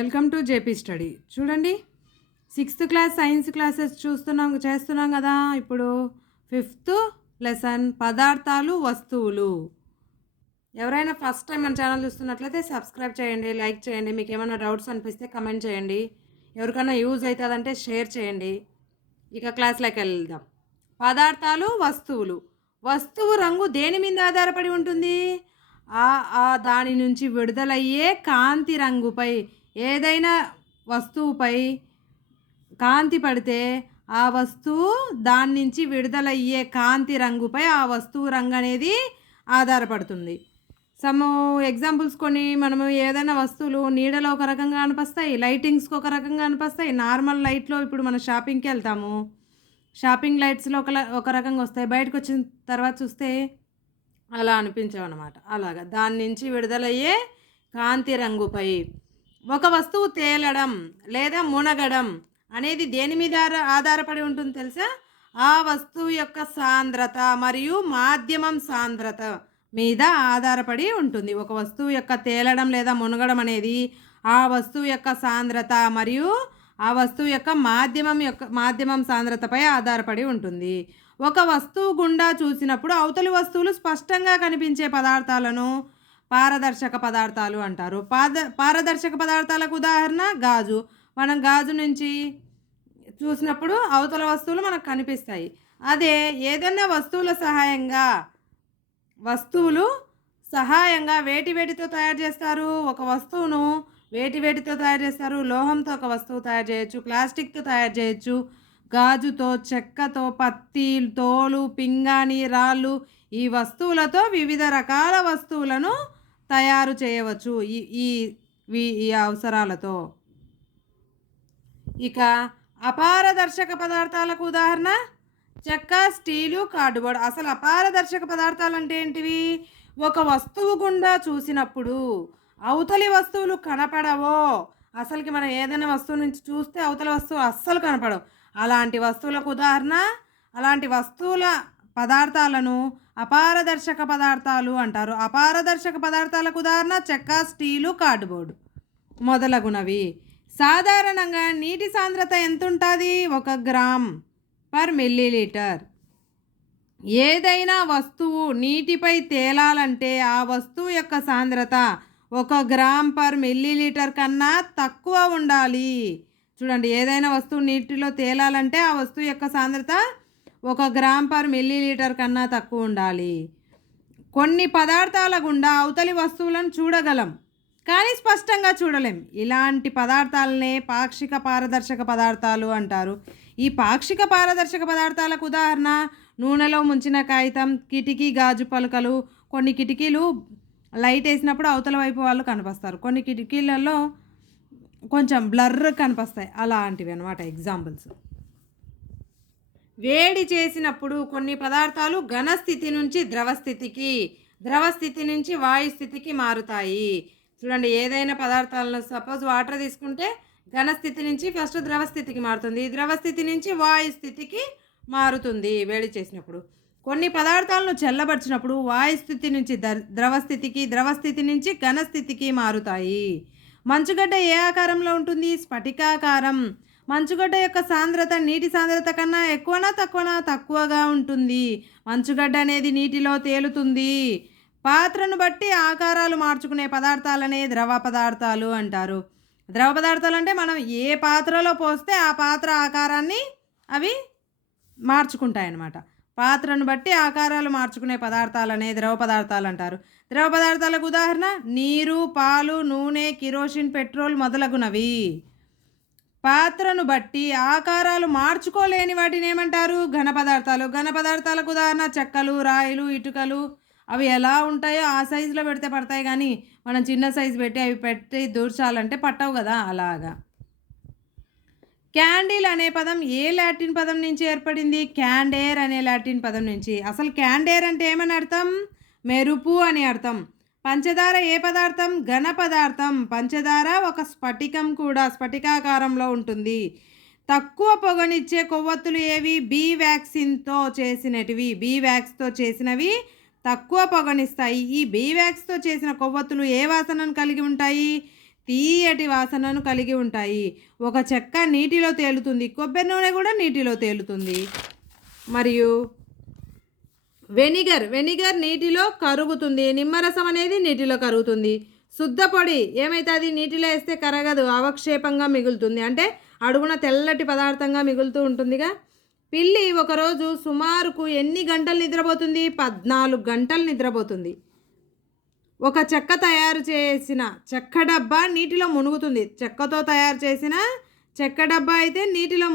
Welcome to JP study. చూడండి, 6th class science classes చేస్తున్నాం కదా. ఇప్పుడు 5th లెసన్ పదార్థాలు వస్తువులు. ఎవరైనా ఫస్ట్ టైం మన ఛానల్ చూస్తున్నట్లయితే సబ్స్క్రైబ్ చేయండి, లైక్ చేయండి. మీకు ఏమైనా డౌట్స్ అనిపిస్తే కమెంట్ చేయండి. ఎవరికైనా యూజ్ అవుతుందంటే షేర్ చేయండి. ఇక క్లాస్లోకి వెళ్దాం. పదార్థాలు వస్తువులు. వస్తువు రంగు దేని మీద ఆధారపడి ఉంటుంది? దాని నుంచి విడుదలయ్యే కాంతి రంగుపై. ఏదైనా వస్తువుపై కాంతి పడితే ఆ వస్తువు దాని నుంచి విడుదలయ్యే కాంతి రంగుపై ఆ వస్తువు రంగు అనేది ఆధారపడుతుంది. సమ్ ఎగ్జాంపుల్స్ కొన్ని మనము ఏదైనా వస్తువులు నీడలో ఒక రకంగా అనిపిస్తాయి, లైటింగ్స్కి ఒక రకంగా అనిపిస్తాయి. నార్మల్ లైట్లో ఇప్పుడు మనం షాపింగ్కి వెళ్తాము, షాపింగ్ లైట్స్లో ఒక రకంగా వస్తాయి, బయటకు వచ్చిన తర్వాత చూస్తే అలా అనిపించవన్నమాట. అలాగా దాని నుంచి విడుదలయ్యే కాంతి రంగుపై ఒక వస్తువు తేలడం లేదా మునగడం అనేది దేని మీద ఆధారపడి ఉంటుంది తెలుసా? ఆ వస్తువు యొక్క సాంద్రత మరియు మాధ్యమం సాంద్రత మీద ఆధారపడి ఉంటుంది. ఒక వస్తువు యొక్క తేలడం లేదా మునగడం అనేది ఆ వస్తువు యొక్క సాంద్రత మరియు ఆ వస్తువు యొక్క మాధ్యమం సాంద్రతపై ఆధారపడి ఉంటుంది. ఒక వస్తువు గుండా చూసినప్పుడు అవతలి వస్తువులు స్పష్టంగా కనిపించే పదార్థాలను పారదర్శక పదార్థాలు అంటారు. పారదర్శక పదార్థాలకు ఉదాహరణ గాజు. మనం గాజు నుంచి చూసినప్పుడు అవతల వస్తువులు మనకు కనిపిస్తాయి. అదే ఏదైనా వస్తువులు సహాయంగా వేటితో తయారు చేస్తారు? ఒక వస్తువును వేటితో తయారు చేస్తారు? లోహంతో ఒక వస్తువు తయారు చేయొచ్చు, ప్లాస్టిక్తో తయారు చేయొచ్చు, గాజుతో, చెక్కతో, పత్తి, తోలు, పింగాణి, రాళ్ళు, ఈ వస్తువులతో వివిధ రకాల వస్తువులను తయారు చేయవచ్చు ఈ అవసరాలతో. ఇక అపారదర్శక పదార్థాలకు ఉదాహరణ చెక్క, స్టీలు, కార్డుబోర్డ్. అసలు అపారదర్శక పదార్థాలు అంటే ఏంటివి? ఒక వస్తువు గుండా చూసినప్పుడు అవతలి వస్తువులు కనపడవో. అసలుకి మనం ఏదైనా వస్తువు నుంచి చూస్తే అవతల వస్తువు అస్సలు కనపడవు. అలాంటి వస్తువులకు ఉదాహరణ, అలాంటి వస్తువుల పదార్థాలను అపారదర్శక పదార్థాలు అంటారు. అపారదర్శక పదార్థాలకు ఉదాహరణ చెక్క, స్టీలు, కార్డుబోర్డు మొదలగునవి. సాధారణంగా నీటి సాంద్రత ఎంత ఉంటుంది? 1 గ్రామ్ పర్ మిల్లీలీటర్. ఏదైనా వస్తువు నీటిపై తేలాలంటే ఆ వస్తువు యొక్క సాంద్రత 1 గ్రామ్ పర్ మిల్లీలీటర్ కన్నా తక్కువ ఉండాలి. చూడండి, ఏదైనా వస్తువు నీటిలో తేలాలంటే ఆ వస్తువు యొక్క సాంద్రత 1 గ్రామ్ పర్ మిల్లీలీటర్ కన్నా తక్కువ ఉండాలి. కొన్ని పదార్థాల గుండా అవతలి వస్తువులను చూడగలం, కానీ స్పష్టంగా చూడలేం. ఇలాంటి పదార్థాలనే పాక్షిక పారదర్శక పదార్థాలు అంటారు. ఈ పాక్షిక పారదర్శక పదార్థాలకు ఉదాహరణ నూనెలో ముంచిన కాగితం, కిటికీ గాజు పలకలు. కొన్ని కిటికీలు లైట్ వేసినప్పుడు అవతల వైపు వాళ్ళు కనిపిస్తారు, కొన్ని కిటికీలలో కొంచెం బ్లర్ కనిపిస్తాయి. అలాంటివి అన్నమాట ఎగ్జాంపుల్స్. వేడి చేసినప్పుడు కొన్ని పదార్థాలు ఘనస్థితి నుంచి ద్రవస్థితి నుంచి వాయుస్థితికి మారుతాయి. చూడండి, ఏదైనా పదార్థాలను సపోజ్ వాటర్ తీసుకుంటే ఘనస్థితి నుంచి ఫస్ట్ ద్రవస్థితికి మారుతుంది, ద్రవస్థితి నుంచి వాయుస్థితికి మారుతుంది వేడి చేసినప్పుడు. కొన్ని పదార్థాలను చల్లబరిచినప్పుడు వాయుస్థితి నుంచి ద్రవస్థితికి, ద్రవస్థితి నుంచి ఘనస్థితికి మారుతాయి. మంచుగడ్డ ఏ ఆకారంలో ఉంటుంది? స్ఫటికాకారం. మంచుగడ్డ యొక్క సాంద్రత నీటి సాంద్రత కన్నా తక్కువగా ఉంటుంది. మంచుగడ్డ అనేది నీటిలో తేలుతుంది. పాత్రను బట్టి ఆకారాలు మార్చుకునే పదార్థాలనే ద్రవ పదార్థాలు అంటారు. ద్రవ పదార్థాలు అంటే మనం ఏ పాత్రలో పోస్తే ఆ పాత్ర ఆకారాన్ని అవి మార్చుకుంటాయన్నమాట. పాత్రను బట్టి ఆకారాలు మార్చుకునే పదార్థాలనే ద్రవ పదార్థాలు అంటారు. ద్రవ పదార్థాలకు ఉదాహరణ నీరు, పాలు, నూనె, కిరోసిన్, పెట్రోల్ మొదలగునవి. పాత్రను బట్టి ఆకారాలు మార్చుకోలేని వాటిని ఏమంటారు? ఘన పదార్థాలు. ఘన పదార్థాలకు ఉదాహరణ చెక్కలు, రాయిలు, ఇటుకలు. అవి ఎలా ఉంటాయో ఆ సైజులో పెడితే పడతాయి, కానీ మనం చిన్న సైజు పెట్టి దూర్చాలంటే పట్టవు కదా, అలాగా. క్యాండిల్ అనే పదం ఏ లాటిన్ పదం నుంచి ఏర్పడింది? క్యాండేర్ అనే లాటిన్ పదం నుంచి. అసలు క్యాండేర్ అంటే ఏమని అర్థం? మెరుపు అని అర్థం. పంచదార ఏ పదార్థం? ఘన పదార్థం. పంచదార ఒక స్ఫటికం కూడా, స్ఫటికాకారంలో ఉంటుంది. తక్కువ పొగనిచ్చే కొవ్వొత్తులు ఏవి? బీ వ్యాక్స్తో చేసినవి తక్కువ పొగనిస్తాయి. ఈ బీ వ్యాక్స్తో చేసిన కొవ్వొత్తులు ఏ వాసనను కలిగి ఉంటాయి? తీయటి వాసనను కలిగి ఉంటాయి. ఒక చెక్క నీటిలో తేలుతుంది, కొబ్బరి నూనె కూడా నీటిలో తేలుతుంది. మరియు వెనిగర్ నీటిలో కరుగుతుంది, నిమ్మరసం అనేది నీటిలో కరుగుతుంది. శుద్ధ పొడి ఏమైతుంది, నీటిలో వేస్తే కరగదు, అవక్షేపంగా మిగులుతుంది, అంటే అడుగున తెల్లటి పదార్థంగా మిగులుతూ ఉంటుందిగా. పిల్లి ఒకరోజు సుమారుకు ఎన్ని గంటలు నిద్రపోతుంది? 14 గంటలు నిద్రపోతుంది. ఒక చెక్క తయారు చేసిన చెక్క డబ్బా నీటిలో మునుగుతుంది. చెక్కతో తయారు చేసిన చెక్క డబ్బా అయితే నీటిలో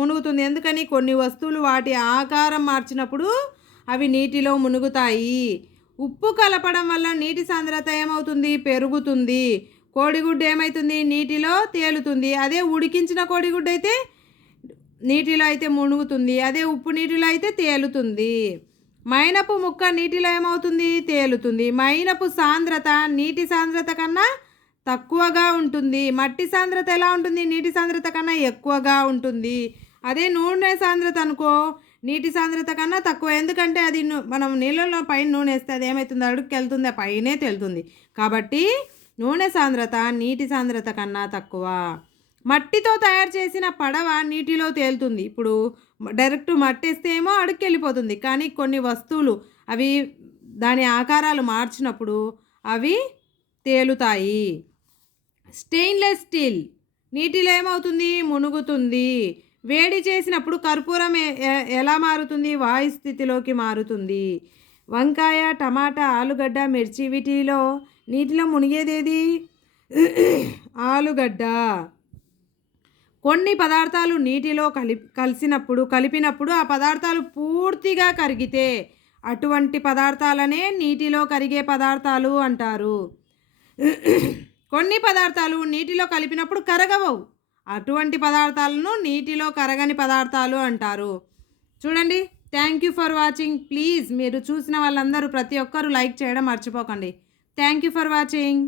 మునుగుతుంది. ఎందుకని? కొన్ని వస్తువులు వాటి ఆకారం మార్చినప్పుడు అవి నీటిలో మునుగుతాయి. ఉప్పు కలపడం వల్ల నీటి సాంద్రత ఏమవుతుంది? పెరుగుతుంది. కోడిగుడ్డు ఏమవుతుంది? నీటిలో తేలుతుంది. అదే ఉడికించిన కోడిగుడ్డు అయితే నీటిలో అయితే మునుగుతుంది, అదే ఉప్పు నీటిలో అయితే తేలుతుంది. మైనపు ముక్క నీటిలో ఏమవుతుంది? తేలుతుంది. మైనపు సాంద్రత నీటి సాంద్రత కన్నా తక్కువగా ఉంటుంది. మట్టి సాంద్రత ఎలా ఉంటుంది? నీటి సాంద్రత కన్నా ఎక్కువగా ఉంటుంది. అదే నూనె సాంద్రత అనుకో, నీటి సాంద్రత కన్నా తక్కువ. ఎందుకంటే అది మనం నీళ్ళలో పైన నూనె వేస్తే అది ఏమవుతుంది? అడుగుకి వెళ్తుంది, పైనే తేలుతుంది. కాబట్టి నూనె సాంద్రత నీటి సాంద్రత కన్నా తక్కువ. మట్టితో తయారు చేసిన పడవ నీటిలో తేలుతుంది. ఇప్పుడు డైరెక్ట్ మట్టి వేస్తే ఏమో అడుగుకి వెళ్ళిపోతుంది, కానీ కొన్ని వస్తువులు అవి దాని ఆకారాలు మార్చినప్పుడు అవి తేలుతాయి. స్టెయిన్లెస్ స్టీల్ నీటిలో ఏమవుతుంది? మునుగుతుంది. వేడి చేసినప్పుడు కర్పూరం ఎలా మారుతుంది? వాయు స్థితిలోకి మారుతుంది. వంకాయ, టమాటా, ఆలుగడ్డ, మిర్చి వీటిలో నీటిలో మునిగేదేది? ఆలుగడ్డ. కొన్ని పదార్థాలు నీటిలో కలిపినప్పుడు ఆ పదార్థాలు పూర్తిగా కరిగితే అటువంటి పదార్థాలనే నీటిలో కరిగే పదార్థాలు అంటారు. కొన్ని పదార్థాలు నీటిలో కలిపినప్పుడు కరగవు, అటువంటి పదార్థాలను నీటిలో కరగని పదార్థాలు అంటారు. చూడండి. Thank you for watching. Please మీరు చూసిన వాళ్ళందరూ ప్రతి ఒక్కరూ లైక్ చేయడం మర్చిపోకండి. Thank you for watching.